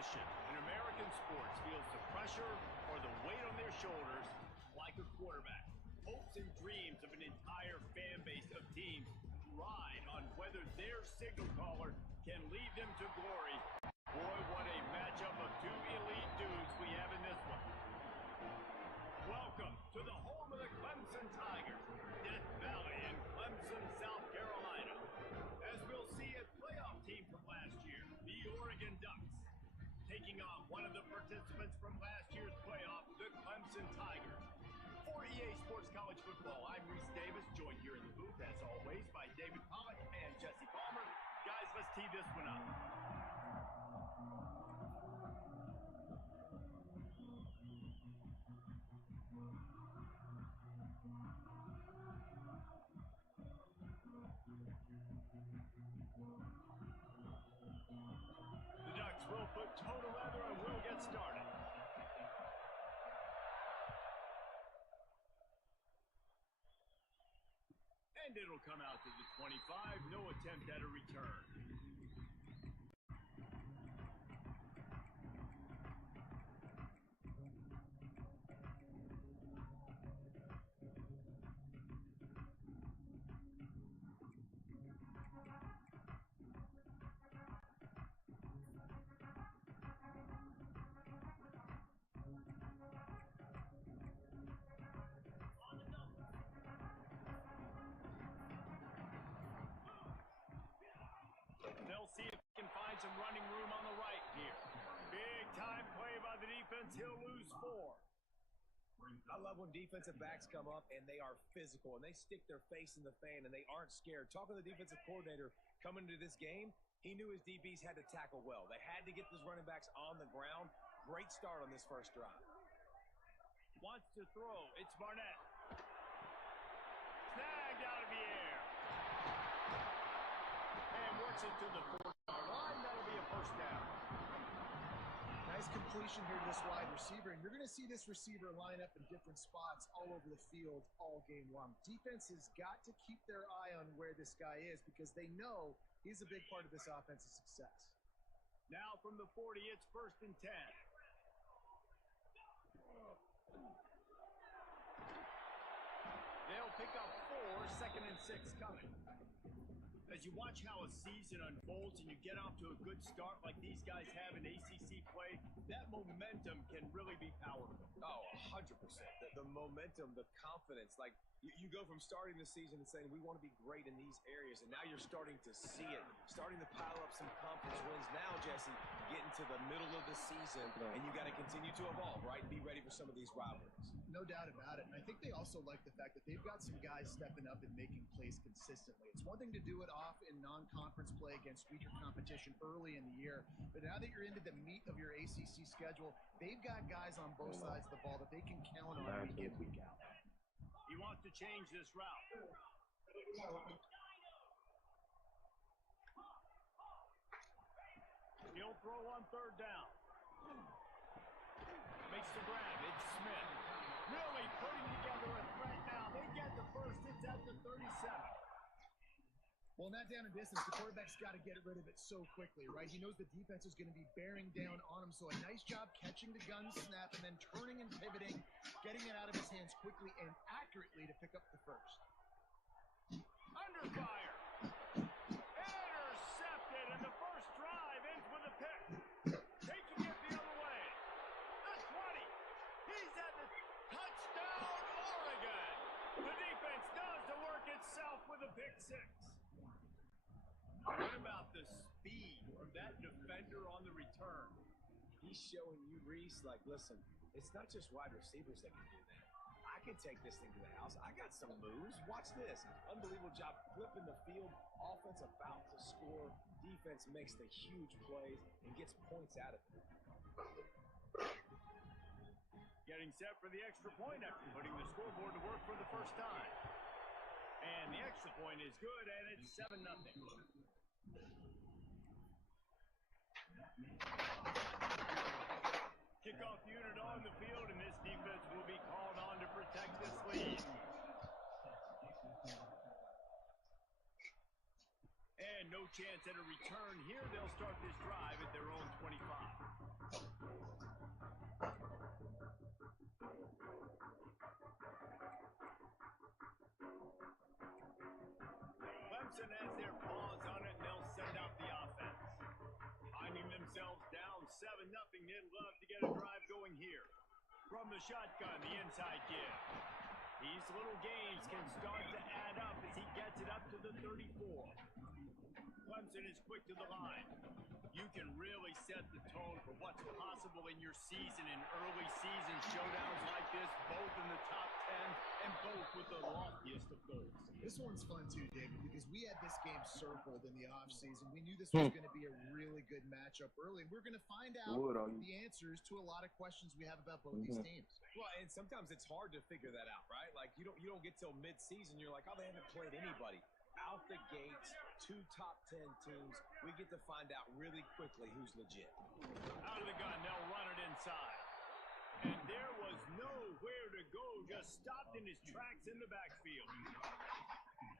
position in American sports feels the pressure or the weight on their shoulders like a quarterback. Hopes and dreams of an entire fan base of teams ride on whether their signal caller can lead them to glory. Boy, what a matchup of two elite dudes we have in this one. Welcome to the home of the Clemson Tigers, Death Valley in Clemson, South Carolina. As we'll see a playoff team from last year, the Oregon Ducks, taking on one of the participants from last year's playoff, the Clemson Tigers. For EA Sports College Football, I'm Reese Davis, joined here in the booth, as always, by David Pollack and Jesse Palmer. Guys, let's tee this one up. The Ducks will put total leather and we'll get started. And it'll come out to the 25, no attempt at a return. They'll see if he can find some running room on the right here. Big time play by the defense. He'll lose 4. I love when defensive backs come up and they are physical and they stick their face in the fan and they aren't scared. Talking to the defensive coordinator coming into this game, he knew his DBs had to tackle well. They had to get those running backs on the ground. Great start on this first drive. Wants to throw. It's Barnett. Snagged out of the air. And works it to the 4-yard line. That'll be a first down. Nice completion here to this wide receiver, and you're going to see this receiver line up in different spots all over the field all game long. Defense has got to keep their eye on where this guy is because they know he's a big part of this offense's success. Now from the 40, it's 1st and 10. They'll pick up 4, 2nd and 6 coming. As you watch how a season unfolds and you get off to a good start like these guys have in ACC play, that momentum can really be powerful. Oh, 100%. The momentum, the confidence, like you go from starting the season and saying we want to be great in these areas, and now you're starting to see it, starting to pile up some conference wins. Now, Jesse, getting to the middle of the season, and you got to continue to evolve, right, and be ready for some of these rivalries. No doubt about it. And I think they also like the fact that they've got some guys stepping up and making plays consistently. It's one thing to do it off in non-conference play against weaker competition early in the year, but now that you're into the meat of your ACC schedule, they've got guys on both sides of the ball that they can count on week in, week out. He wants to change this route. He'll throw on 3rd down. Makes the grab. It's Smith. Really putting together a threat now. They get the first. It's at the 37. Well, in that down and distance, the quarterback's got to get rid of it so quickly, right? He knows the defense is going to be bearing down on him, so a nice job catching the gun snap and then turning and pivoting, getting it out of his hands quickly and accurately to pick up the first. Under fire. Intercepted, and the first drive ends with a pick. Taking it the other way. The 20. He's at the touchdown, Oregon. The defense does the work itself with a pick 6. What about the speed of that defender on the return? He's showing you, Reese, like, listen, it's not just wide receivers that can do that. I can take this thing to the house. I got some moves. Watch this. Unbelievable job flipping the field. Offense about to score. Defense makes the huge plays and gets points out of it. Getting set for the extra point after putting the scoreboard to work for the first time. And the extra point is good, and it's 7-0. Kickoff unit on the field, and this defense will be called on to protect this lead. And no chance at a return here. They'll start this drive at their own 25. they'd love to get a drive going here. From the shotgun, the inside give. These little gains can start to add up as he gets it up to the 34. Clemson is quick to the line. You can really set the tone for what's possible in your season in early season showdowns like this, both in the top 10 and both with the loftiest of goals. This one's fun too, David, because we had this game circled in the offseason. We knew this was going to be a really good matchup early, and we're going to find out the answers to a lot of questions we have about both these teams. Well, and sometimes it's hard to figure that out, right? Like, you don't get till mid-season, you're like, oh, they haven't played anybody. Out the gates, 2 top 10 teams. We get to find out really quickly who's legit. Out of the gun, they'll run it inside. And there was nowhere to go, just stopped in his tracks in the backfield.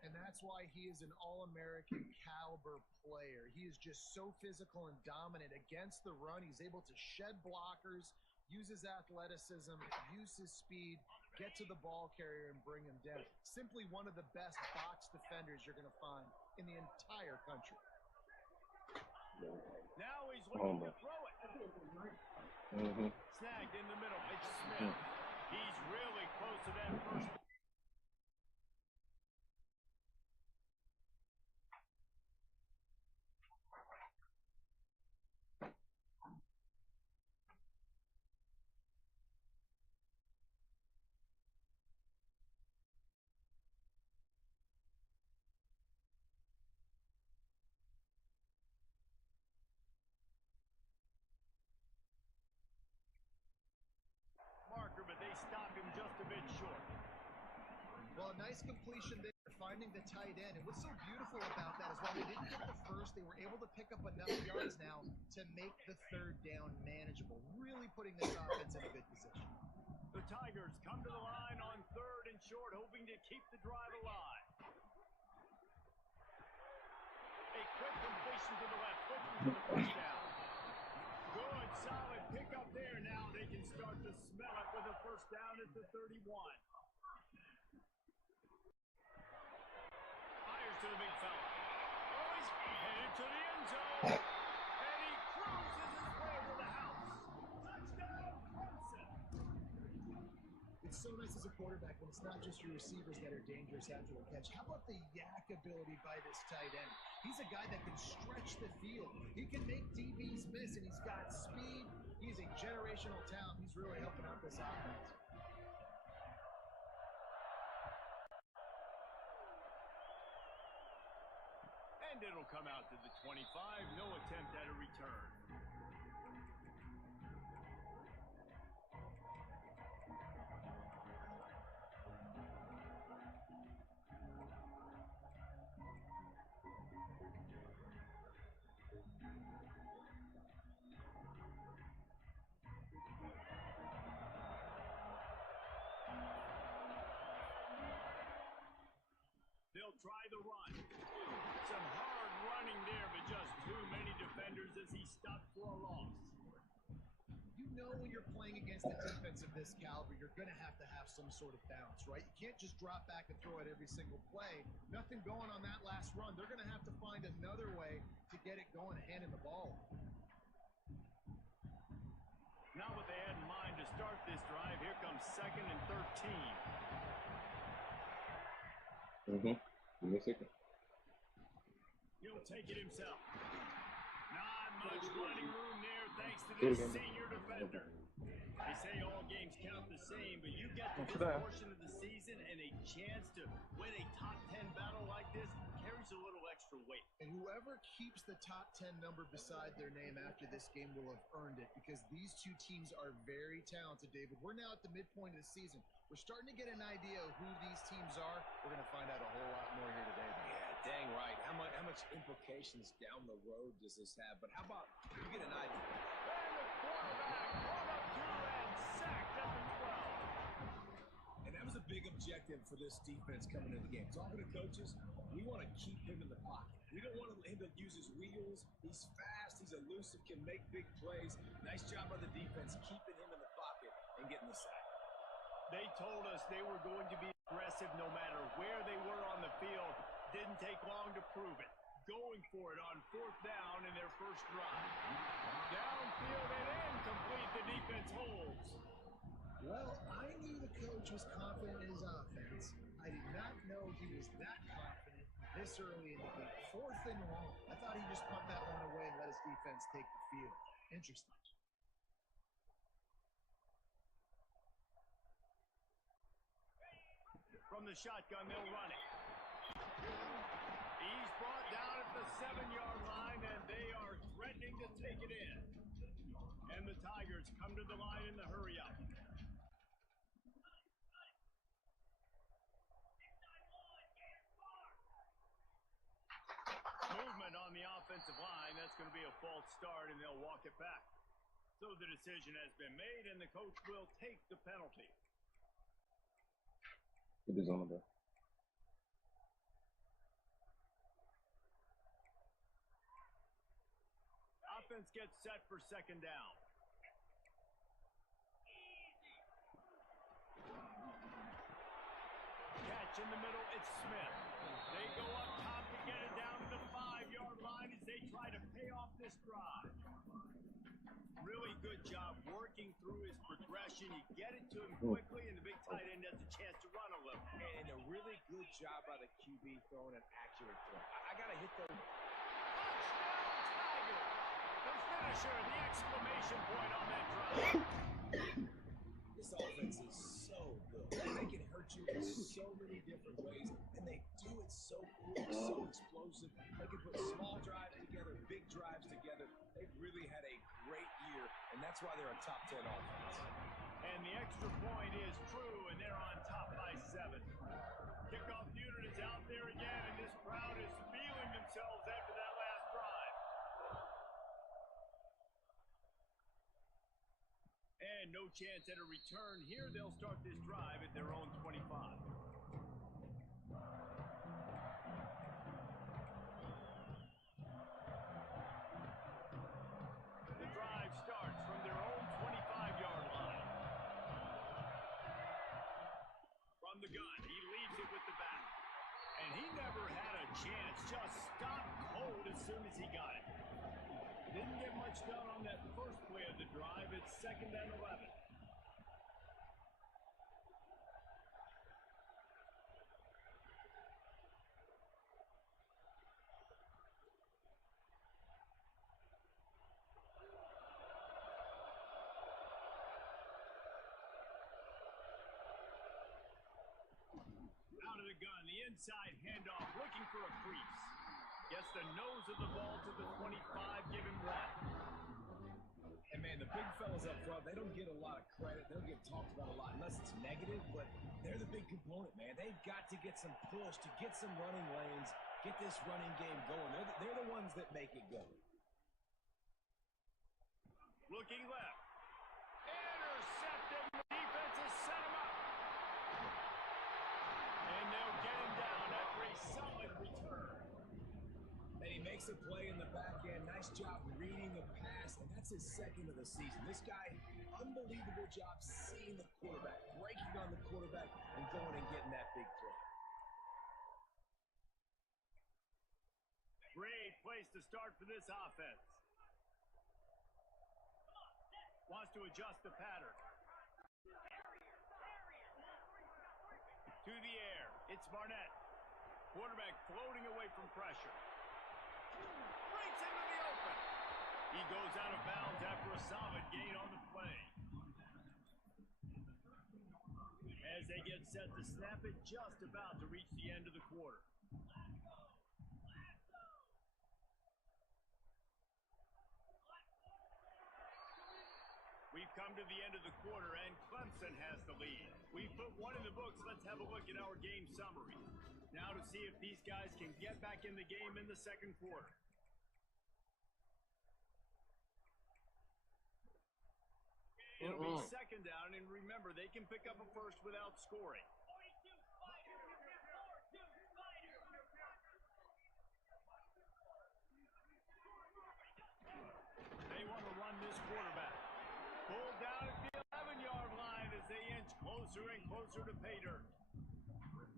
And that's why he is an All-American caliber player. He is just so physical and dominant against the run. He's able to shed blockers, use his athleticism, use his speed, get to the ball carrier and bring him down. Simply one of the best box defenders you're going to find in the entire country. Now he's looking to throw it. Snagged in the middle. It's Smith. He's really close to that first. But they stop him just a bit short. Well, a nice completion there, finding the tight end. And what's so beautiful about that is while they didn't get the first, they were able to pick up enough yards now to make the third down manageable, really putting this offense in a good position. The Tigers come to the line on 3rd and short, hoping to keep the drive alive. A quick completion to the left, looking for the first down. Good, solid pickup there. Now they can start to smell it with a first down at the 31. Fires to the big fella. Oh, he's headed to the end zone. And he cruises his way to the house. Touchdown, Clemson. It's so nice as a quarterback when it's not just your receivers that are dangerous after the catch. How about the yak ability by this tight end? He's a guy that can stretch the field. He can make DBs miss, and he's got speed. He's a generational talent. He's really helping out this offense. And it'll come out to the 25. No attempt at a return. They'll try the run. Some hard running there, but just too many defenders as he stopped for a loss. You know when you're playing against a defense of this caliber, you're going to have some sort of bounce, right? You can't just drop back and throw it every single play. Nothing going on that last run. They're going to have to find another way to get it going, handing the ball. Not what they had in mind to start this drive. Here comes 2nd and 13. Give me a second. He'll take it himself. Not much running room there thanks to this senior defender. They say all games count the same, but you get to this portion of the season and a chance to win a top 10 battle like this carries a little extra weight. And whoever keeps the top 10 number beside their name after this game will have earned it, because these two teams are very talented, David. We're now at the midpoint of the season. We're starting to get an idea of who these teams are. We're going to find out a whole lot more here today. Yeah, dang right. How much implications down the road does this have? But how about you get an idea? And the quarterback brought up to and sacked at the 12. And that was a big objective for this defense coming into the game. Talking to coaches, we want to keep him in the pocket. We don't want him to use his wheels. He's fast. He's elusive, can make big plays. Nice job by the defense keeping him in the pocket and getting the sack. They told us they were going to be aggressive no matter where they were on the field. Didn't take long to prove it. Going for it on 4th down in their first drive. Downfield and incomplete. Well, I knew the coach was confident in his offense. I did not know he was that confident this early in the game. 4th and long. I thought he just punt that one away and let his defense take the field. Interesting. From the shotgun, they'll run it. He's brought down at the 7-yard line, and they are threatening to take it in. And the Tigers come to the line in the hurry-up. Movement on the offensive line. That's going to be a false start, and they'll walk it back. So the decision has been made, and the coach will take the penalty. It is on there. Offense gets set for 2nd down. Catch in the middle, it's Smith. They go up top to get it down to the 5-yard line as they try to pay off this drive. Really good job working through his progression. You get it to him quickly, and the big tight end has a chance to run a little. And a really good job by the QB throwing an accurate throw. I got to hit those. Touchdown, Tiger! The finisher, the exclamation point on that drive. This offense is so good. They can hurt you in so many different ways, and they do it so quick, so explosive. They can put small drives together, big drives together. They've really had a great year, and that's why they're a top 10 offense. And the extra point is true, and they're on top by 7. Kickoff unit is out there again, and this crowd is feeling themselves after that last drive. And no chance at a return here. They'll start this drive at their own 25. The drive starts from their own 25-yard line. From the gun, he leaves it with the back. And he never had a chance, just stopped cold as soon as he got it. Didn't get much done on that first play of the drive. It's 2nd and 11. Out of the gun, the inside handoff, looking for a crease. Gets the nose of the ball to the 25, give him 1. And man, the big fellas up front, they don't get a lot of credit. They don't get talked about a lot unless it's negative, but they're the big component, man. They've got to get some push to get some running lanes, get this running game going. They're the ones that make it go. Looking left. Intercepted. The defense has set him up. And they'll get him down after a solid return. And he makes a play in the back end. Nice job reading the pass, and that's his 2nd of the season. This guy, unbelievable job seeing the quarterback, breaking on the quarterback, and going and getting that big play. Great place to start for this offense. Wants to adjust the pattern. To the air. It's Barnett. Quarterback floating away from pressure. Breaks into the open. He goes out of bounds after a solid gain on the play. As they get set to snap it, just about to reach the end of the quarter. We've come to the end of the quarter, and Clemson has the lead. We've put 1 in the books. Let's have a look at our game summary. Now to see if these guys can get back in the game in the 2nd quarter. It'll be 2nd down, and remember, they can pick up a first without scoring. They want to run this quarterback. Pulled down at the 11-yard line as they inch closer and closer to pay dirt.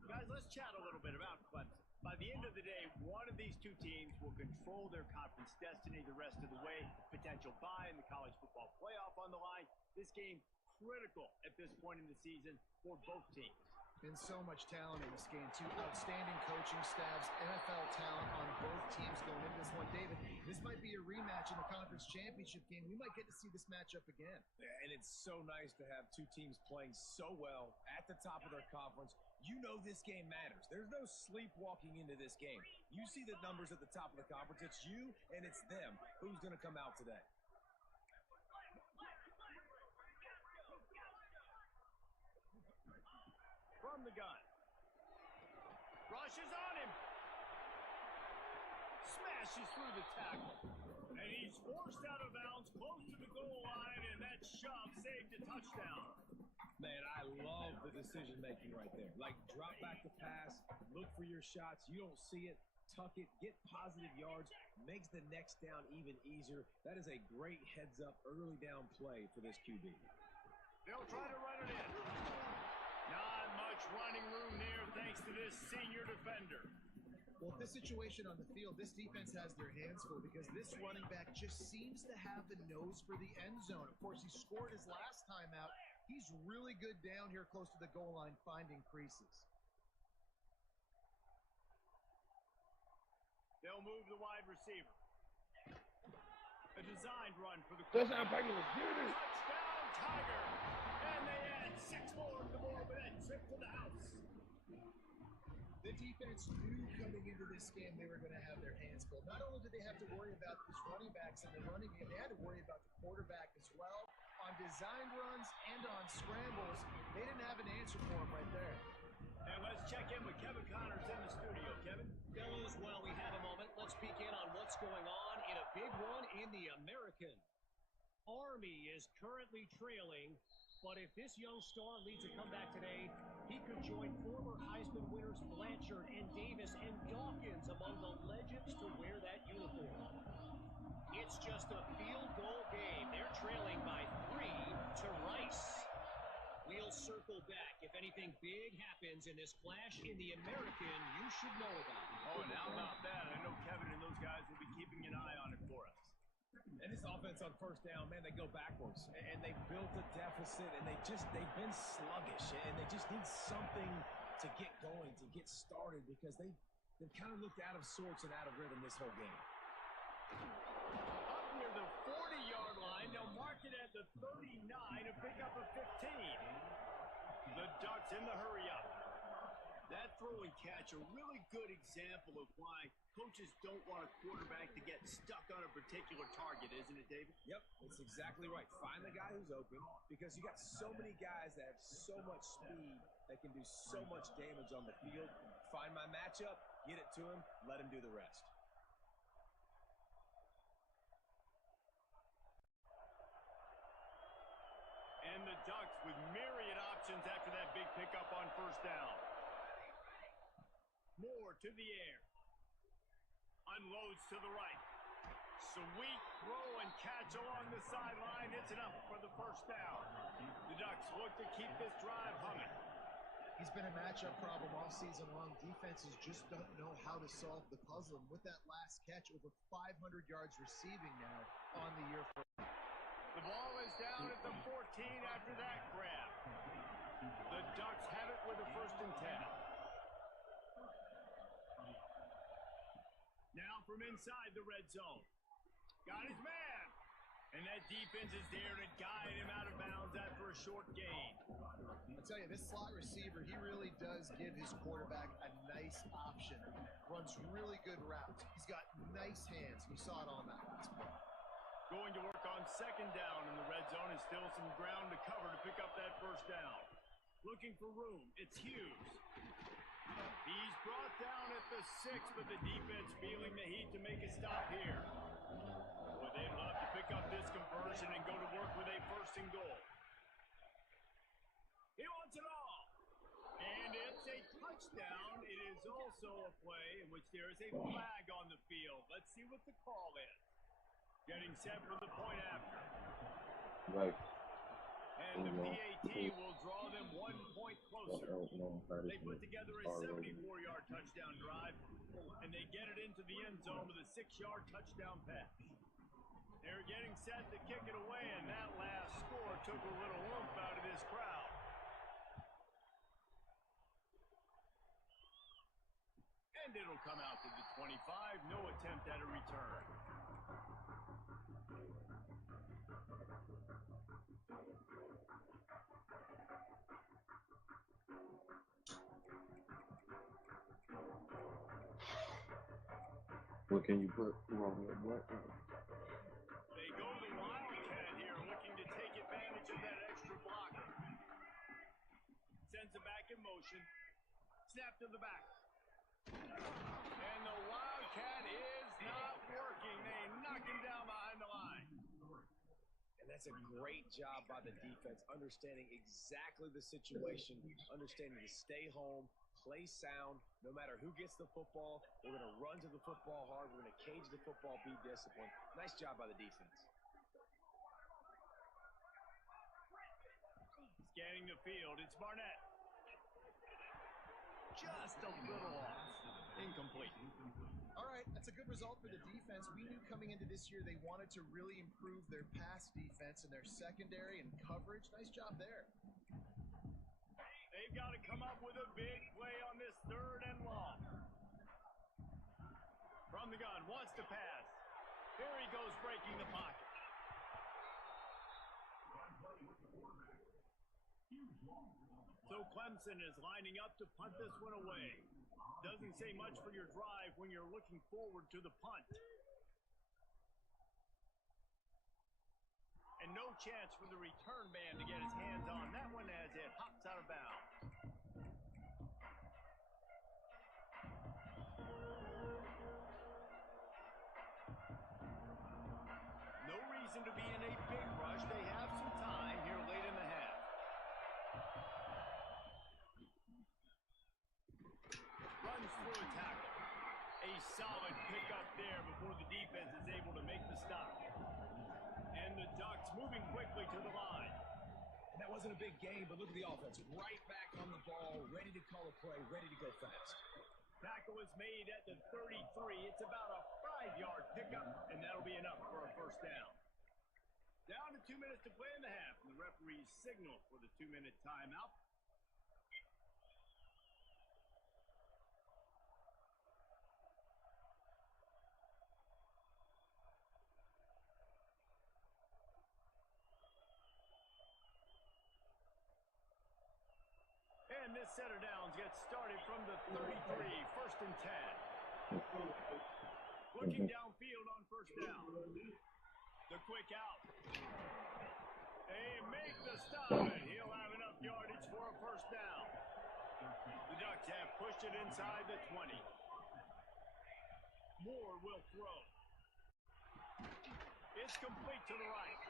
Guys, let's chat a little bit about Clemson. By the end of the day, one of these two teams will control their conference destiny the rest of the way. Potential bye in the college football playoff on the line. This game critical at this point in the season for both teams. Been so much talent in this game, too. Outstanding coaching staffs, NFL talent on both teams going into this one. David, this might be a rematch in the conference championship game. We might get to see this matchup again. Yeah, and it's so nice to have two teams playing so well at the top of their conference. You know this game matters. There's no sleepwalking into this game. You see the numbers at the top of the conference. It's you and it's them. Who's going to come out today? From the gun. Rushes on him. Smashes through the tackle. And he's forced out of bounds close to the goal line, and that shove saved a touchdown. Man, I love the decision-making right there. Like, drop back the pass, look for your shots. You don't see it, tuck it, get positive yards, makes the next down even easier. That is a great heads-up early down play for this QB. They'll try to run it in. Not much running room there thanks to this senior defender. Well, with this situation on the field, this defense has their hands full because this running back just seems to have the nose for the end zone. Of course, he scored his last time out. He's really good down here close to the goal line, finding creases. They'll move the wide receiver. A designed run for the touchdown, Tiger! And they add 6 more to the board with that trip to the house. The defense knew coming into this game they were going to have their hands full. Not only did they have to worry about these running backs in the running game, they had to worry about the quarterback as well. On designed runs and on scrambles, they didn't have an answer for him right there. And let's check in with Kevin Connors in the studio. Kevin? Fellas, while we have a moment, let's peek in on what's going on in a big one in the American. Army is currently trailing, but if this young star leads a comeback today, he could join former Heisman winners Blanchard and Davis and Dawkins among the legends to wear that uniform. It's just a field goal game. They're trailing by 3 to Rice. We'll circle back. If anything big happens in this clash in the American, you should know about it. Oh, and how about that? I know Kevin and those guys will be keeping an eye on it for us. And this offense on first down, man, they go backwards. And they built a deficit, and they've been sluggish. And they just need something to get going, to get started, because they've kind of looked out of sorts and out of rhythm this whole game. Up near the 40-yard line, they'll mark it at the 39, a pickup of 15. The Ducks in the hurry-up. That throw and catch, a really good example of why coaches don't want a quarterback to get stuck on a particular target, isn't it, David? Yep, that's exactly right. Find the guy who's open, because you got so many guys that have so much speed that can do so much damage on the field. Find my matchup, get it to him, let him do the rest. And the Ducks with myriad options after that big pickup on first down. Moore to the air. Unloads to the right. Sweet throw and catch along the sideline. It's enough for the first down. The Ducks look to keep this drive humming. He's been a matchup problem all season long. Defenses just don't know how to solve the puzzle. And with that last catch, over 500 yards receiving now on the year for him. The ball is down at the 14 after that grab. The Ducks have it with a 1st and 10. Now from inside the red zone. Got his man. And that defense is there to guide him out of bounds after a short gain. I'll tell you, this slot receiver, he really does give his quarterback a nice option. Runs really good routes. He's got nice hands. We saw it on that last play. Going to work on 2nd down in the red zone, and still some ground to cover to pick up that 1st down. Looking for room. It's Hughes. He's brought down at the 6, but the defense feeling the heat to make a stop here. Boy, they'd love to pick up this conversion and go to work with a 1st and goal. He wants it all. And it's a touchdown. It is also a play in which there is a flag on the field. Let's see what the call is. Getting set for the point after. Right. And the PAT will draw them 1 point closer. They put together a 74-yard touchdown drive, and they get it into the end zone with a 6-yard touchdown pass. They're getting set to kick it away, and that last score took a little oomph out of this crowd. And it'll come out to the 25. No attempt at a return. What can you put wrong with what? They go to the Wildcat here, looking to take advantage of that extra blocker. Sends it back in motion. Snap to the back. And the Wildcat is not working. They knock him down behind the line. And that's a great job by the defense, understanding exactly the situation, understanding to stay home, play sound. No matter who gets the football, we're going to run to the football hard. We're going to cage the football, be disciplined. Nice job by the defense. Scanning the field, it's Barnett. Just a little off. Incomplete. All right, that's a good result for the defense. We knew coming into this year they wanted to really improve their pass defense and their secondary and coverage. Nice job there. They've got to come up with a big play on this 3rd and long. From the gun, wants to pass. Here he goes, breaking the pocket. So Clemson is lining up to punt this one away. Doesn't say much for your drive when you're looking forward to the punt. And no chance for the return man to get his hands on that one as it hops out of bounds. No reason to be in a big rush. They have some time here late in the half. Runs through a tackle. A solid pickup there before the defense is able to make the stop. And the Ducks moving quickly to the line. And that wasn't a big game, but look at the offense. Right back on the ball, ready to call a play, ready to go fast. Tackle is made at the 33. It's about a 5-yard pickup, and that'll be enough for a first down. Down to 2 minutes to play in the half, and the referees signal for the 2-minute timeout. And this set of downs gets started from the 33, 1st and 10. Looking downfield on first down. The quick out. They make the stop, and he'll have enough yardage for a first down. The Ducks have pushed it inside the 20. Moore will throw. It's complete to the right.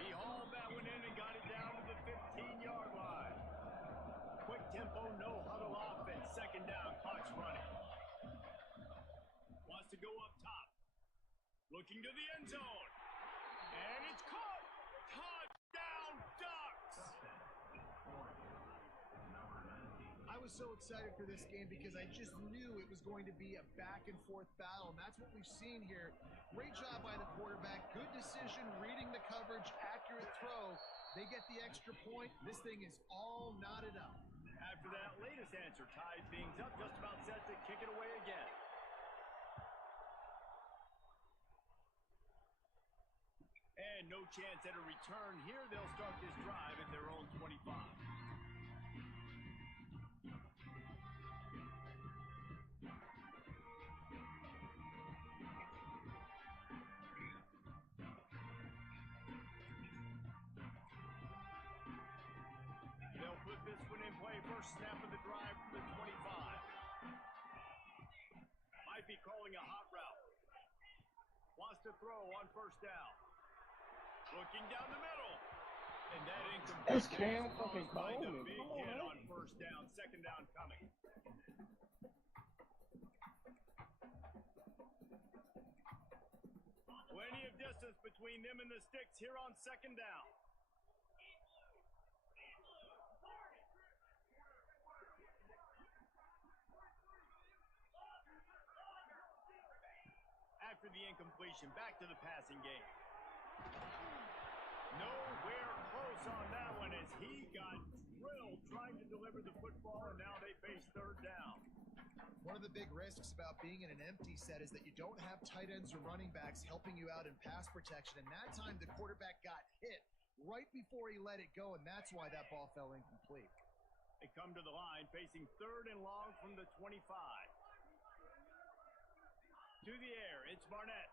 He hauled that one in and got it down to the 15-yard line. Quick tempo, no huddle offense. 2nd down, clock's running. Wants to go up top. Looking to the end zone. And it's caught. Touchdown, Ducks! I was so excited for this game because I just knew it was going to be a back-and-forth battle, and that's what we've seen here. Great job by the quarterback. Good decision, reading the coverage, accurate throw. They get the extra point. This thing is all knotted up. After that latest answer ties things up, just about set to kick it away again. And no chance at a return here. They'll start this drive at their own 25. They'll put this one in play. First snap of the drive from the 25. Might be calling a hot route. Wants to throw on first down. Looking down the middle. And that incomplete. That's Cam fucking by the Coleman. big Come on, hit man. on first down. 2nd down coming. Plenty of distance between them and the sticks here on 2nd down. After the incompletion, back to the passing game. Nowhere close on that one as he got couldn't deliver the football, and now they face third down. One of the big risks about being in an empty set is that you don't have tight ends or running backs helping you out in pass protection. And that time the quarterback got hit right before he let it go, and that's why that ball fell incomplete. They come to the line facing third and long from the 25. To the air, it's Barnett.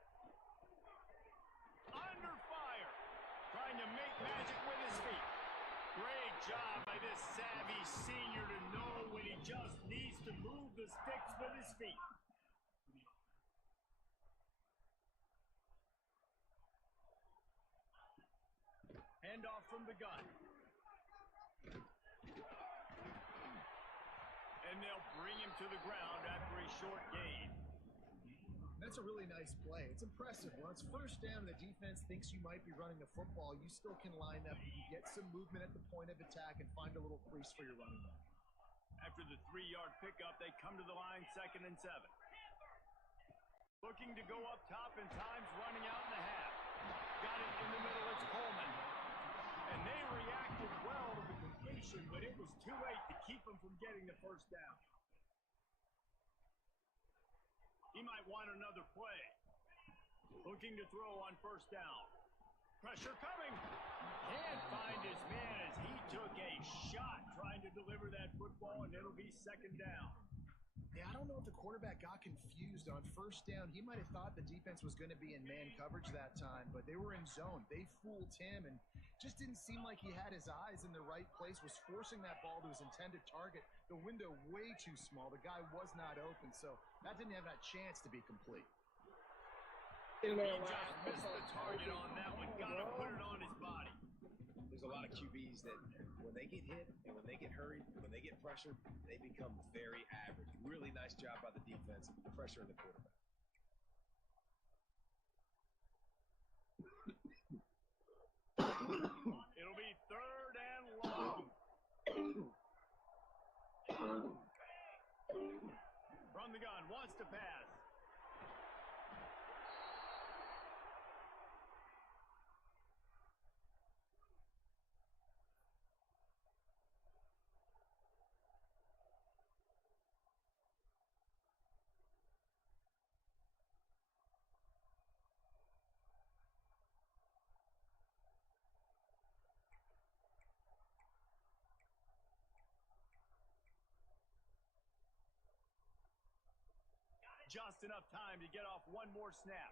Under fire. Trying to make magic with his feet. Great job by this savvy senior to know when he just needs to move the sticks with his feet. Handoff from the gun. And they'll bring him to the ground after a short gain. That's a really nice play. It's impressive. When it's first down and the defense thinks you might be running the football, you still can line up. You can get some movement at the point of attack and find a little crease for your running back. After the 3-yard pickup, they come to the line 2nd and 7. Looking to go up top, and time's running out in the half. Got it in the middle, it's Coleman. And they reacted well to the completion, but it was too late to keep them from getting the first down. He might want another play. Looking to throw on first down. Pressure coming. Can't find his man as he took a shot trying to deliver that football, and it'll be 2nd down. Yeah, I don't know if the quarterback got confused on first down. He might have thought the defense was going to be in man coverage that time, but they were in zone. They fooled him and just didn't seem like he had his eyes in the right place, was forcing that ball to his intended target. The window way too small. The guy was not open, so that didn't have that chance to be complete. He just missed the target on that one. Got to put it on his body. There's a lot of QBs that when they get hit and when they get hurried, when they get pressured, they become very average. Really nice job by the defense, pressuring the quarterback. It'll be 3rd and long. From the gun, wants to pass. Just enough time to get off one more snap.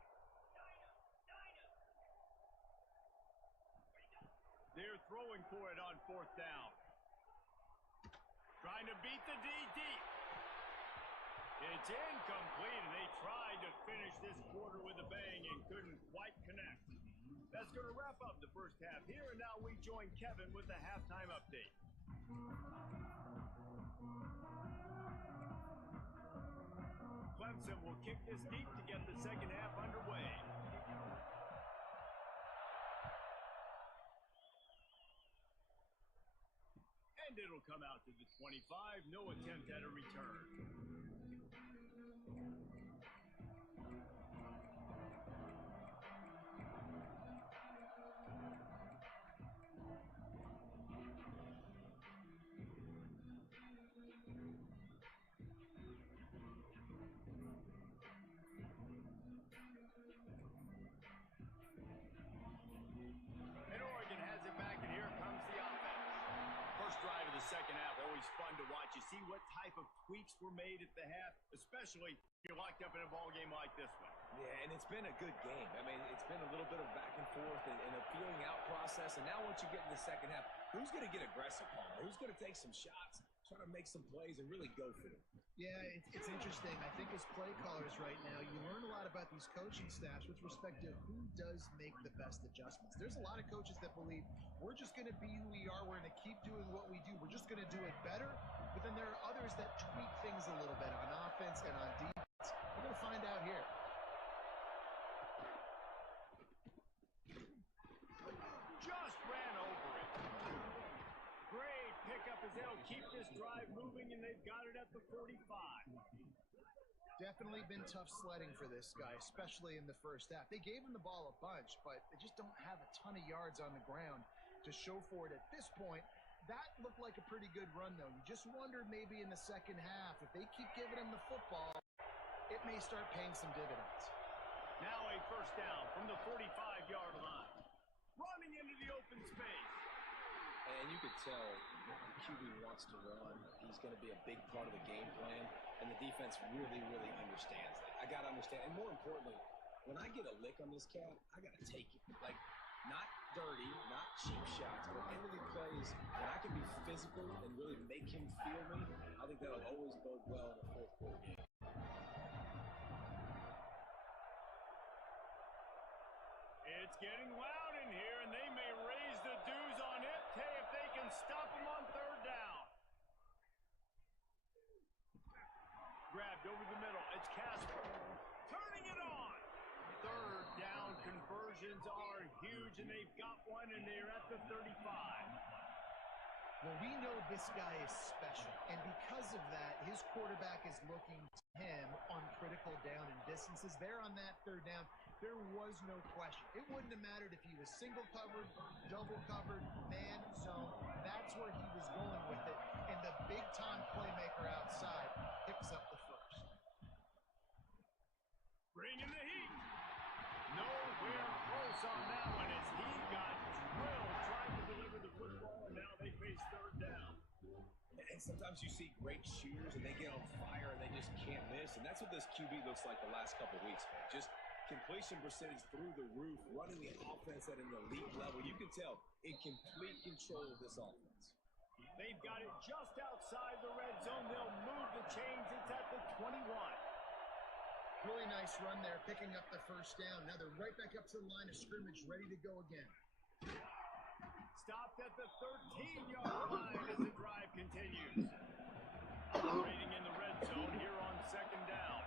They're throwing for it on 4th down. Trying to beat the D deep. It's incomplete, and they tried to finish this quarter with a bang and couldn't quite connect. That's going to wrap up the first half here, and now we join Kevin with the halftime update. Clemson will kick this deep to get the second half underway. And it'll come out to the 25. No attempt at a return. Second half, always fun to watch. You see what type of tweaks were made at the half, especially if you're locked up in a ball game like this one. Yeah, and it's been a good game. I mean, it's been a little bit of back and forth and a feeling out process. And now once you get in the second half, who's going to get aggressive, Palmer? Who's going to take some shots, try to make some plays, and really go for it? Yeah, it's interesting. I think as play callers right now, you learn a lot about these coaching staffs with respect to who does make the best adjustments. There's a lot of coaches that believe we're just going to be who we are. We're going to keep doing what we do. We're just going to do it better. But then there are others that tweak things a little bit on offense and on defense. We're going to find out here. Just ran over it. Great pickup as they'll keep this drive moving, and they've got it at the 45. Definitely been tough sledding for this guy, especially in the first half. They gave him the ball a bunch, but they just don't have a ton of yards on the ground to show for it at this point. That looked like a pretty good run, though. You just wonder maybe in the second half, if they keep giving him the football, it may start paying some dividends. Now a first down from the 45-yard line. Running into the open space. And you could tell the QB wants to run. He's going to be a big part of the game plan, and the defense really, really understands that. I got to understand, and more importantly, when I get a lick on this cat, I got to take it. Like, not dirty, not cheap shots, but end of the plays, when I can be physical and really make him feel me, I think that'll always bode well in a fourth quarter game. It's getting loud in here, and they may raise the dues on it. Hey, if they can stop him on third down. Grabbed over the middle. It's Casper. Turning it on. Third down conversions are huge, and they've got one, and they're at the 35. Well, we know this guy is special, and because of that, his quarterback is looking to him on critical down and distances. There on that third down, there was no question. It wouldn't have mattered if he was single covered, double covered, man zone. That's where he was going with it, and the big-time playmaker outside picks up the first. Bringing the heat. Nowhere close on that one as he got drilled trying to deliver the football, and now they face third down. And sometimes you see great shooters, and they get on fire, and they just can't miss. And that's what this QB looks like the last couple of weeks, man. Just completion percentage through the roof, running the offense at an elite level. You can tell in complete control of this offense. They've got it just outside the red zone. They'll move the chains. It's at the 21. Really nice run there, picking up the first down. Now they're right back up to the line of scrimmage, ready to go again. Stopped at the 13-yard line as the drive continues. Operating in the red zone here on second down.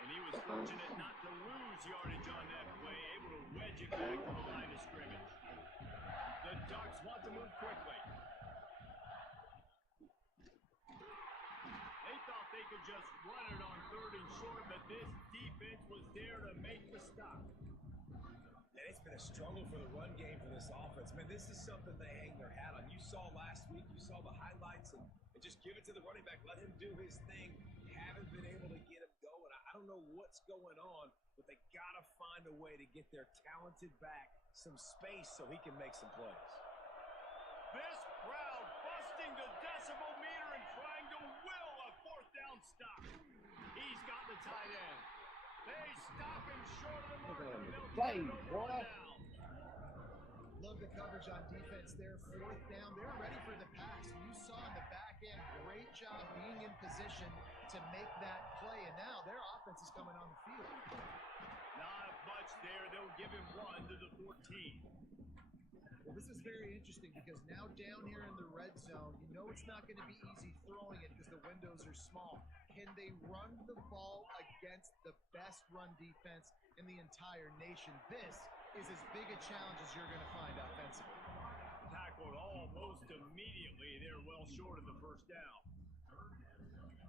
And he was fortunate not to lose yardage on that play, able to wedge it back to the line of scrimmage. The Ducks want to move quickly. They thought they could just run it on third and short, but this defense was there to make the stop. And it's been a struggle for the run game for this offense. Man, this is something they hang their hat on. You saw last week, you saw the highlights, and just give it to the running back. Let him do his thing. Haven't been able to get him going. I don't know what's going on, but they got to find a way to get their talented back some space so he can make some plays. This crowd busting the decibel meter and trying to will a fourth down stop. He's got the tight end. They stop him short of the mark. Play, boy. Love the coverage on defense there. Fourth down. They're ready for the pass. You saw in the back end, great job being in position to make that play. And now their offense is coming on the field. Not much there. They'll give him one to the 14. Well, this is very interesting because now down here in the red zone, you know it's not going to be easy throwing it because the windows are small. Can they run the ball against the best run defense in the entire nation? This is as big a challenge as you're going to find offensively. Tackled almost immediately. They're well short of the first down.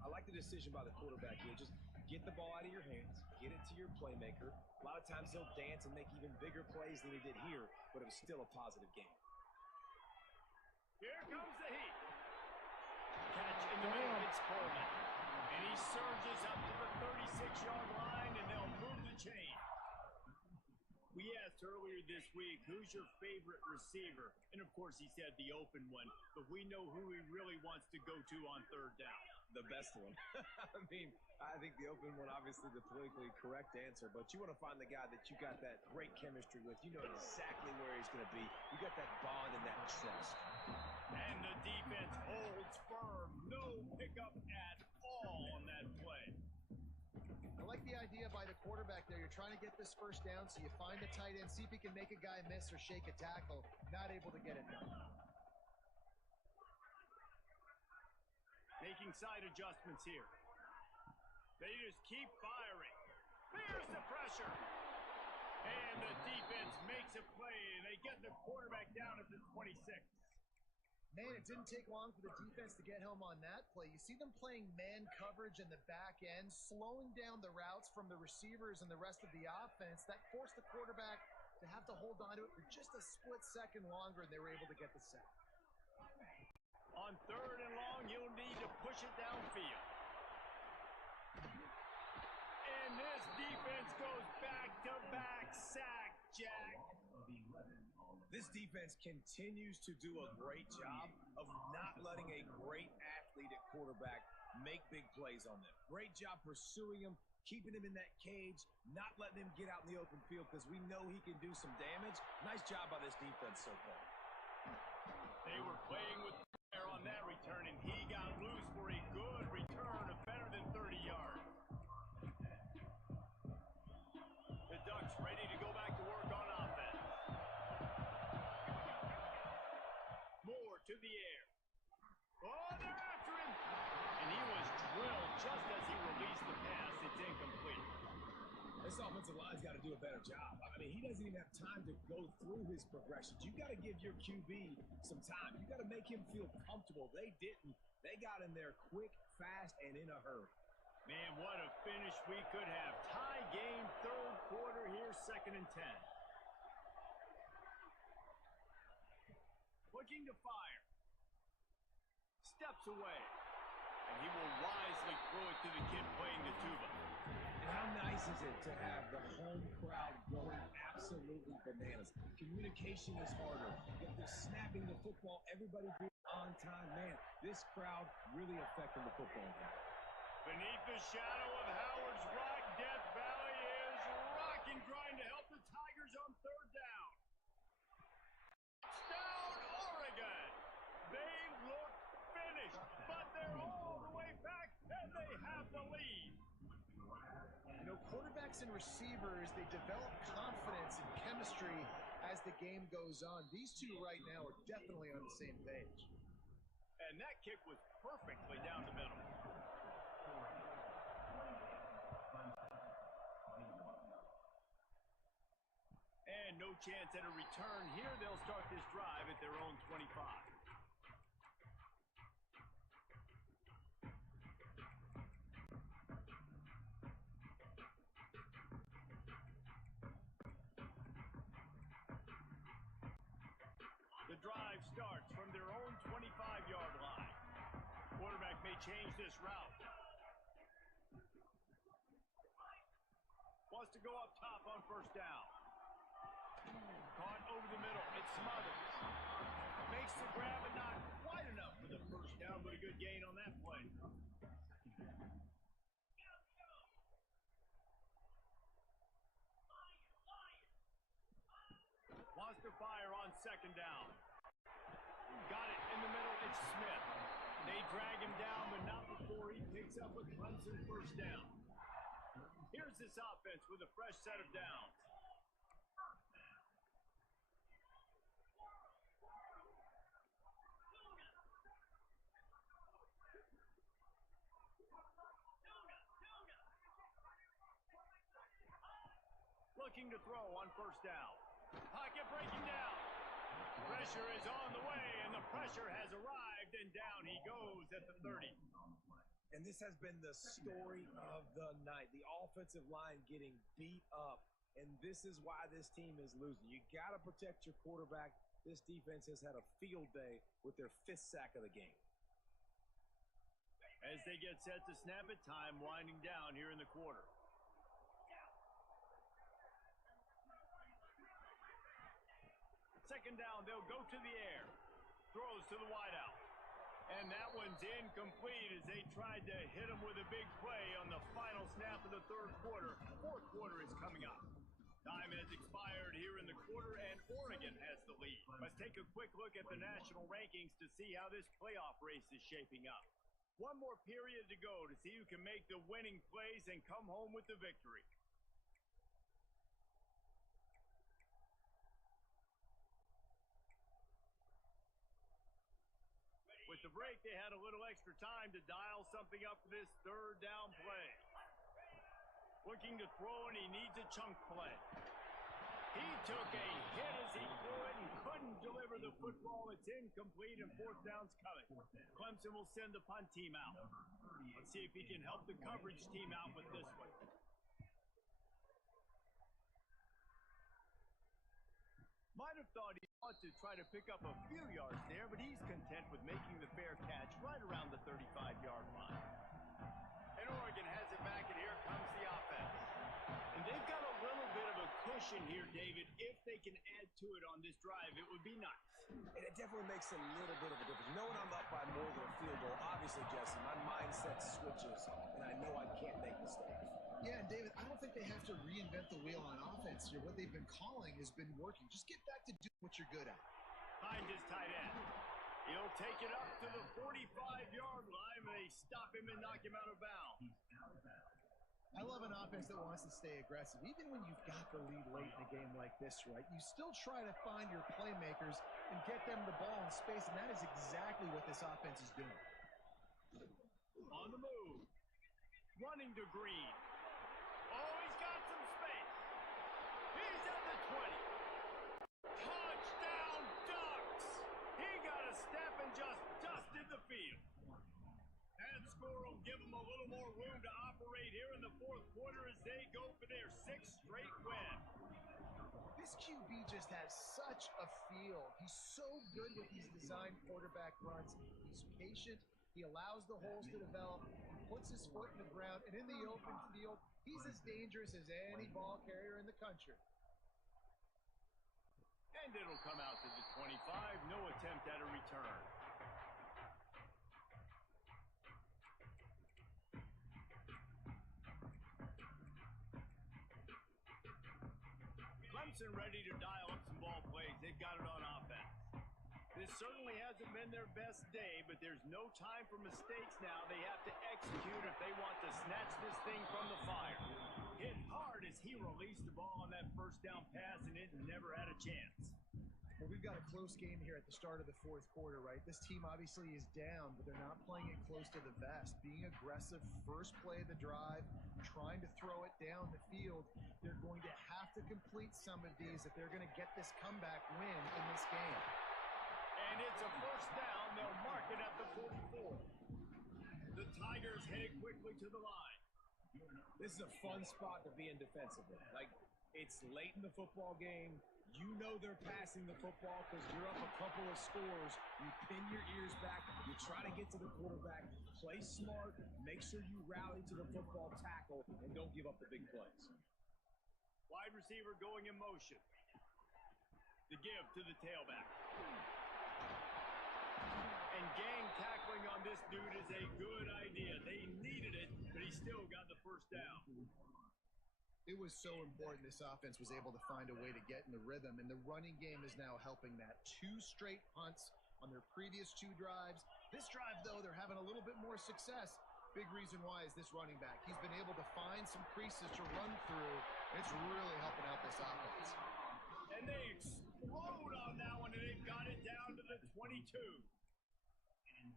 I like the decision by the quarterback here. Just get the ball out of your hands, get it to your playmaker. A lot of times he'll dance and make even bigger plays than he did here, but it was still a positive game. Here comes the heat. Catch in the middle. It's Coleman. And he surges up to the 36-yard line, and they'll move the chain. We asked earlier this week, who's your favorite receiver? And, of course, he said the open one. But we know who he really wants to go to on third down. The best one. I mean, I think the open one, obviously the politically correct answer, but you want to find the guy that you got that great chemistry with. You know exactly where he's going to be. You got that bond and that trust. And the defense holds firm. No pickup at all on that play. I like the idea by the quarterback there. You're trying to get this first down, so you find the tight end, see if he can make a guy miss or shake a tackle. Not able to get it done. Making side adjustments here. They just keep firing. Here's the pressure. And the defense makes a play, and they get the quarterback down at the 26. Man, it didn't take long for the defense to get home on that play. You see them playing man coverage in the back end, slowing down the routes from the receivers and the rest of the offense. That forced the quarterback to have to hold on to it for just a split second longer, and they were able to get the sack. On 3rd and long, you'll need to push it downfield. And this defense goes back-to-back sack, Jack. This defense continues to do a great job of not letting a great athlete at quarterback make big plays on them. Great job pursuing him, keeping him in that cage, not letting him get out in the open field because we know he can do some damage. Nice job by this defense so far. They were playing with fire on that return, and he got loose for a good return of better than 30 yards. The Ducks ready to go back to work on offense. Moore to the air. Oh, they're after him! And he was drilled just as he released the pass. It's incomplete. This offensive line's got to do a better job. I mean, he doesn't even have time to go through his progressions. You got to give your QB some time. You got to make him feel comfortable. They didn't. They got in there quick, fast, and in a hurry. Man, what a finish we could have. Tie game, 3rd quarter here, 2nd and 10. Looking to fire. Steps away. And he will wisely throw it to the kid playing the tuba. And how nice is it to have the home crowd going absolutely bananas? Communication is harder. They're snapping the football. Everybody being on time. Man, this crowd really affecting the football game. Beneath the shadow of Howard's Rock, Death Valley is rocking, trying to help the Tigers on 3rd down. Touchdown, Oregon! They look finished, but they're all the way back, and they have the lead. You know, quarterbacks and receivers, they develop confidence and chemistry as the game goes on. These two right now are definitely on the same page. And that kick was perfectly down the middle. And no chance at a return here. They'll start this drive at their own 25. The drive starts from their own 25-yard line. Quarterback may change this route. Wants to go up top on 1st down. Caught over the middle. It's Smothers. Makes the grab and not quite enough for the 1st down, but a good gain on that play. Wants to fire on 2nd down. Got it in the middle. It's Smith. They drag him down, but not before he picks up a Clemson 1st down. Here's this offense with a fresh set of downs. Looking to throw on 1st down. Pocket breaking down. Pressure is on the way, and the pressure has arrived, and down he goes at the 30. And this has been the story of the night. The offensive line getting beat up, and this is why this team is losing. You got to protect your quarterback. This defense has had a field day with their 5th sack of the game. As they get set to snap it, time winding down here in the quarter. Second down, they'll go to the air. Throws to the wideout. And that one's incomplete as they tried to hit him with a big play on the final snap of the 3rd quarter. 4th quarter is coming up. Time has expired here in the quarter, and Oregon has the lead. Let's take a quick look at the national rankings to see how this playoff race is shaping up. One more period to go to see who can make the winning plays and come home with the victory. With the break, they had a little extra time to dial something up for this 3rd down play. Looking to throw, and he needs a chunk play. He took a hit as he threw it and couldn't deliver the football. It's incomplete, and 4th down's coming. Clemson will send the punt team out. Let's see if he can help the coverage team out with this one. thought he ought to try to pick up a few yards there, but he's content with making the fair catch right around the 35-yard line. And Oregon has it back, and here comes the offense. And they've got a little bit of a cushion here, David. If they can add to it on this drive, it would be nice. And it definitely makes a little bit of a difference. Knowing I'm up by more than a field goal, obviously, Jesse, my mindset switches, and I know I can't make mistakes. Yeah, and David, I don't think they have to reinvent the wheel on offense here. What they've been calling has been working. Just get back to doing what you're good at. Find his tight end. He'll take it up to the 45-yard line, and they stop him and knock him out of bounds. I love an offense that wants to stay aggressive. Even when you've got the lead late in a game like this, right, you still try to find your playmakers and get them the ball in space, and that is exactly what this offense is doing. On the move. Running to Green. Oh, he's got some space. He's at the 20. Touchdown, Ducks! He got a step and just dusted the field. That score will give them a little more room to operate here in the fourth quarter as they go for their 6th straight win. This QB just has such a feel. He's so good with these designed quarterback runs. He's patient. He allows the holes to develop. He puts his foot in the ground. And in the open field, he's as dangerous as any ball carrier in the country. And it'll come out to the 25. No attempt at a return. Clemson ready to dial up some ball plays. They've got it on offense. This certainly hasn't been their best day, but there's no time for mistakes now. They have to execute if they want to snatch this thing from the fire. Hit hard as he released the ball on that first down pass, and it never had a chance. Well, we've got a close game here at the start of the fourth quarter, right? This team obviously is down, but they're not playing it close to the vest. Being aggressive, first play of the drive, trying to throw it down the field. They're going to have to complete some of these if they're going to get this comeback win in this game. And it's a first down. They'll mark it at the 44. The Tigers headed quickly to the line. This is a fun spot to be in defensively. Like, it's late in the football game. You know they're passing the football because you're up a couple of scores. You pin your ears back. You try to get to the quarterback. Play smart. Make sure you rally to the football tackle and don't give up the big plays. Wide receiver going in motion. The give to the tailback. And gang tackling on this dude is a good idea. They needed it, but he still got the first down. It was so important this offense was able to find a way to get in the rhythm, and the running game is now helping that. 2 straight punts on their previous 2 drives. This drive, though, they're having a little bit more success. Big reason why is this running back. He's been able to find some creases to run through. It's really helping out this offense. And they explode on that one, and they've got it down to the 22.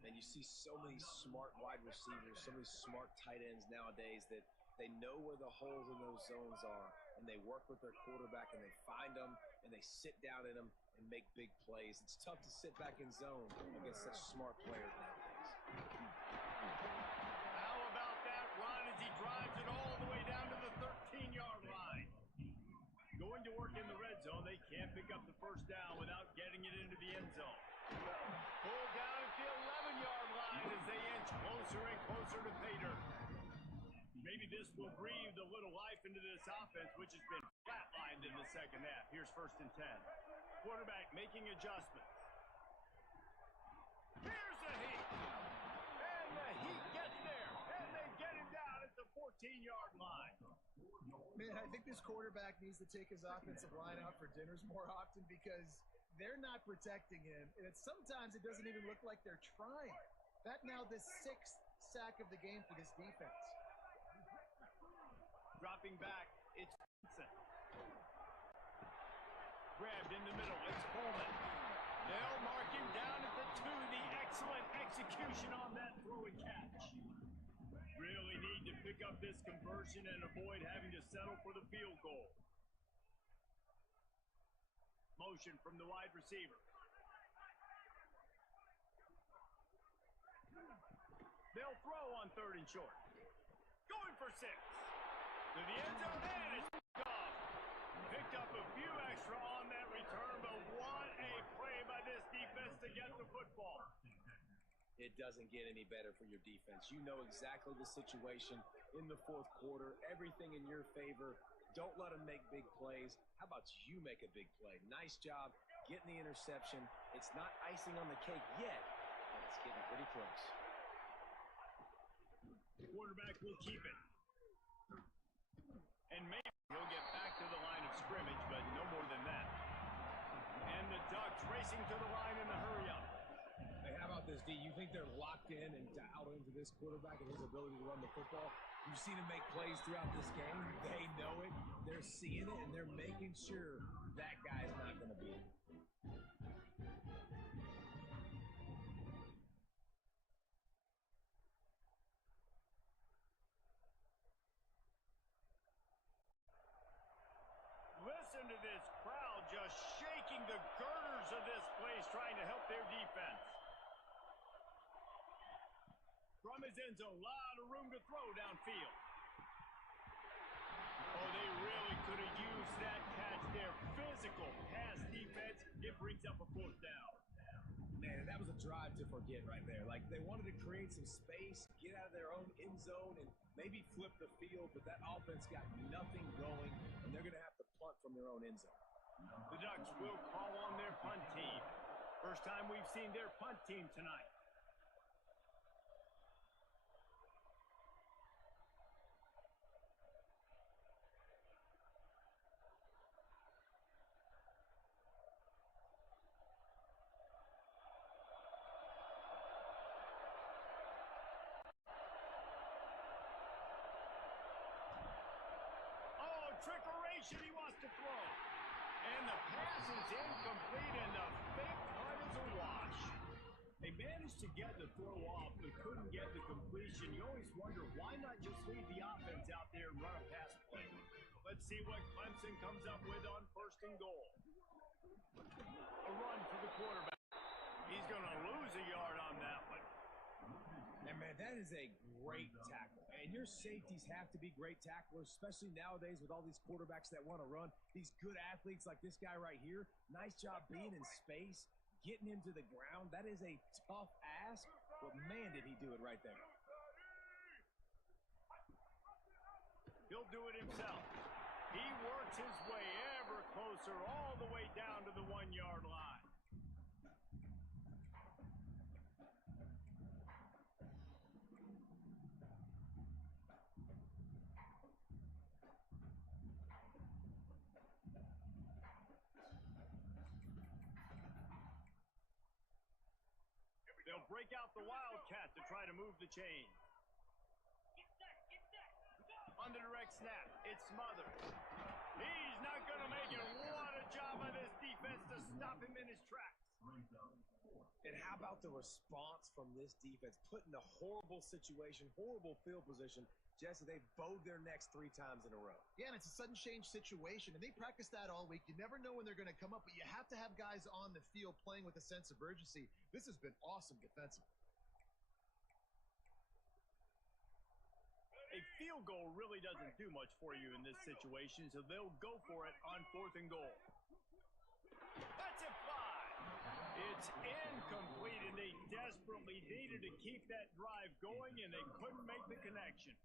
And you see so many smart wide receivers, so many smart tight ends nowadays that they know where the holes in those zones are, and they work with their quarterback, and they find them, and they sit down in them and make big plays. It's tough to sit back in zone against such smart players nowadays. How about that run as he drives it all the way down to the 13-yard line? Going to work in the red zone, they can't pick up the first down without getting it into the end zone. Pulled down at the 11-yard line as they inch closer and closer to pay dirt. Maybe this will breathe a little life into this offense, which has been flatlined in the second half. Here's 1st and 10. Quarterback making adjustments. Here's the heat. And the heat gets there. And they get him down at the 14-yard line. Man, I think this quarterback needs to take his offensive line out for dinners more often because they're not protecting him. And sometimes it doesn't even look like they're trying. That now the 6th sack of the game for this defense. Dropping back, it's Clemson. Grabbed in the middle, it's Pullman. They'll mark him down at the 2. The excellent execution on that throw and catch. Really need to pick up this conversion and avoid having to settle for the field goal. Motion from the wide receiver. They'll throw on 3rd and short. Going for 6. To the end zone, and it's picked off. Picked up a few extra on that return, but wide It doesn't get any better for your defense. You know exactly the situation in the fourth quarter, everything in your favor. Don't let them make big plays. How about you make a big play? Nice job getting the interception. It's not icing on the cake yet, but it's getting pretty close. The quarterback will keep it. And maybe he'll get back to the line of scrimmage, but no more than that. And the Ducks racing to the line in the hurry-up. Hey, how about this, D? You think they're locked in and dialed into this quarterback and his ability to run the football? You've seen him make plays throughout this game. They know it. They're seeing it, and they're making sure that guy's not going to beat him. Listen to this crowd just shaking the girders of this place, trying to help their defense. From his end zone, a lot of room to throw downfield. Oh, they really could have used that catch there. Physical pass defense. It brings up a fourth down. Man, that was a drive to forget right there. Like, they wanted to create some space, get out of their own end zone, and maybe flip the field, but that offense got nothing going, and they're going to have to punt from their own end zone. The Ducks will call on their punt team. First time we've seen their punt team tonight. Trickeration, he wants to throw. And the pass is incomplete, and the fake punt is a wash. They managed to get the throw off, but couldn't get the completion. You always wonder, why not just leave the offense out there and run a pass play? Let's see what Clemson comes up with on first and goal. A run for the quarterback. He's going to lose a yard on that one. And, man, that is a great tackle. And your safeties have to be great tacklers, especially nowadays with all these quarterbacks that want to run. These good athletes like this guy right here. Nice job being in space, getting him to the ground. That is a tough ask, but, man, did he do it right there. He'll do it himself. He works his way ever closer all the way down to the 1-yard line. They'll break out the Wildcat to try to move the chain. On the direct snap, it's smothered. He's not going to make it. What a job by this defense to stop him in his tracks. And how about the response from this defense? Put in a horrible situation, horrible field position. Jesse, they bowed their necks 3 times in a row. Yeah, and it's a sudden change situation, and they practice that all week. You never know when they're going to come up, but you have to have guys on the field playing with a sense of urgency. This has been awesome defensively. A field goal really doesn't do much for you in this situation, so they'll go for it on 4th and goal. That's a 5. It's incomplete, and they desperately needed to keep that drive going, and they couldn't make the connection.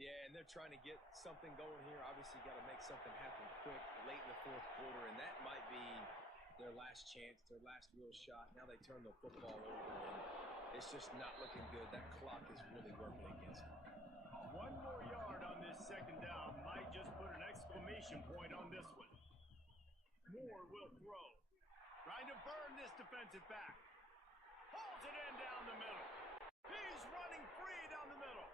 Yeah, and they're trying to get something going here. Obviously, got to make something happen quick late in the fourth quarter, and that might be their last chance, their last real shot. Now they turn the football over, and it's just not looking good. That clock is really working against them. 1 more yard on this second down might just put an exclamation point on this one. Moore will throw. Trying to burn this defensive back. Pulls it in down the middle. He's running free down the middle.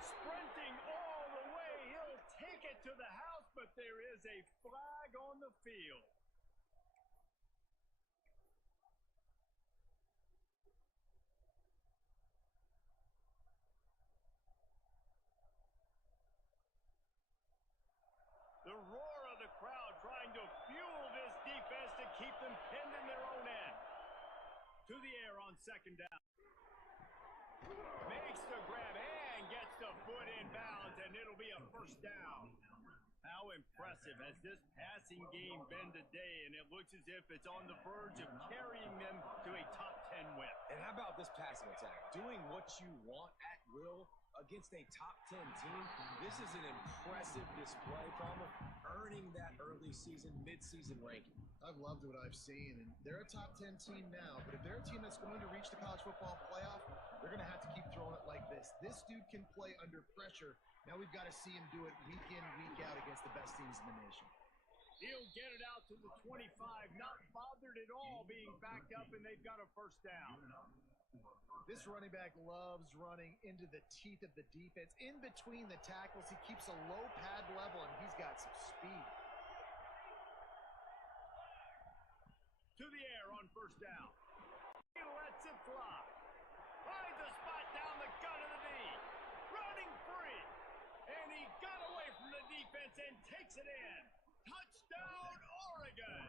Sprinting all the way. He'll take it to the house, but there is a flag on the field. The roar of the crowd trying to fuel this defense to keep them pinned in their own end. To the air on second down. Makes the grab and gets the foot in bounds, and it'll be a first down. How impressive has this passing game been today, and it looks as if it's on the verge of carrying them to a top 10 win. And how about this passing attack? Doing what you want at will against a top 10 team. This is an impressive display, Palmer, earning that early season, mid-season ranking. I've loved what I've seen, and they're a top 10 team now, but if they're a team that's going to reach the college football playoff, they're going to have to keep throwing it like this. This dude can play under pressure. Now we've got to see him do it week in, week out against the best teams in the nation. He'll get it out to the 25, not bothered at all being backed up, and they've got a first down. This running back loves running into the teeth of the defense. In between the tackles, he keeps a low pad level, and he's got some speed. To the air on first down. He lets it fly. Finds a spot down the gut of the knee. Running free. And he got away from the defense and takes it in. Touchdown, Oregon.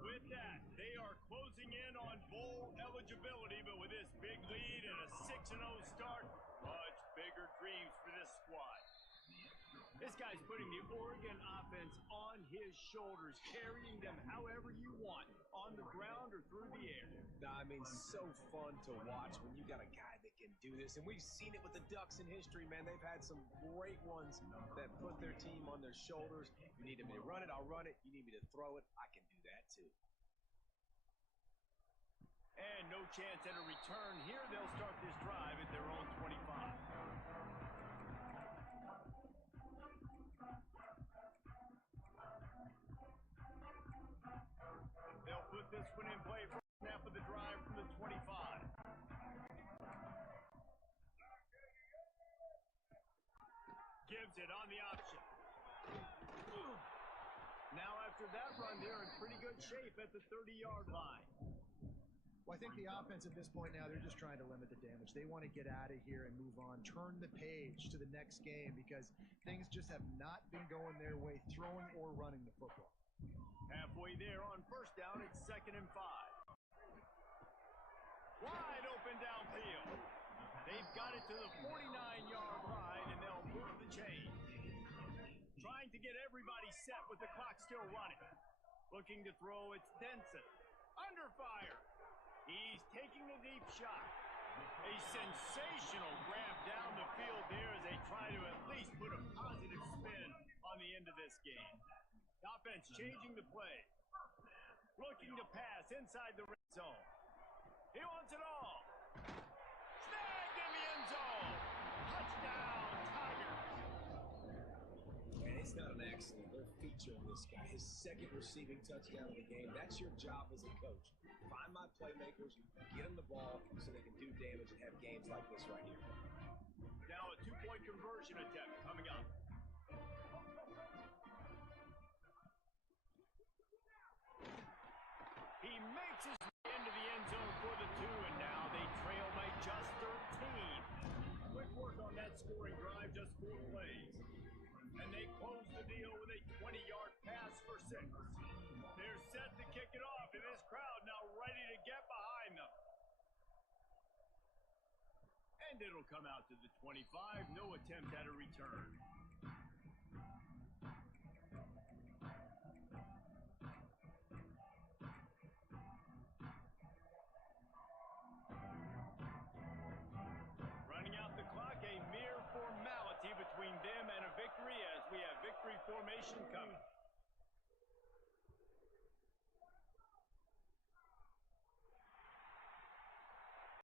With that, they are closing in on bowl eligibility, but with this big lead and a 6-0 start, much bigger dreams for this squad. This guy's putting the Oregon offense on his shoulders, carrying them however you want, on the ground or through the air. I mean, so fun to watch when you got a guy that can do this. And we've seen it with the Ducks in history, man. They've had some great ones that put their team on their shoulders. You need me to run it, I'll run it. You need me to throw it, I can do that too. And no chance at a return here. They'll start this drive at their own 25. They'll put this one in play for snap of the drive from the 25. Gives it on the option. Now after that run, they're in pretty good shape at the 30-yard line. Well, I think the offense at this point now, they're just trying to limit the damage. They want to get out of here and move on, turn the page to the next game because things just have not been going their way, throwing or running the football. Halfway there on first down, it's 2nd and 5. Wide open downfield. They've got it to the 49-yard line, and they'll move the chain. Trying to get everybody set with the clock still running. Looking to throw, it's Denson. Under fire. He's taking the deep shot. A sensational grab down the field there as they try to at least put a positive spin on the end of this game. Offense changing the play. Looking to pass inside the red zone. He wants it all. Snagged in the end zone. Touchdown, Tigers. And it's not an accident. They're featuring this guy. His 2nd receiving touchdown of the game. That's your job as a coach. Find my playmakers, get them the ball so they can do damage and have games like this right here. Now a 2-point conversion attempt coming up. He makes his way into the end zone for the 2, and now they trail by just 13. Quick work on that scoring drive, just 4 plays. And they close the deal with a 20-yard pass for 6. They're set to kick it off, and this crowd now ready to get behind them. And it'll come out to the 25. No attempt at a return. Running out the clock, a mere formality between them and a victory as we have victory formation coming.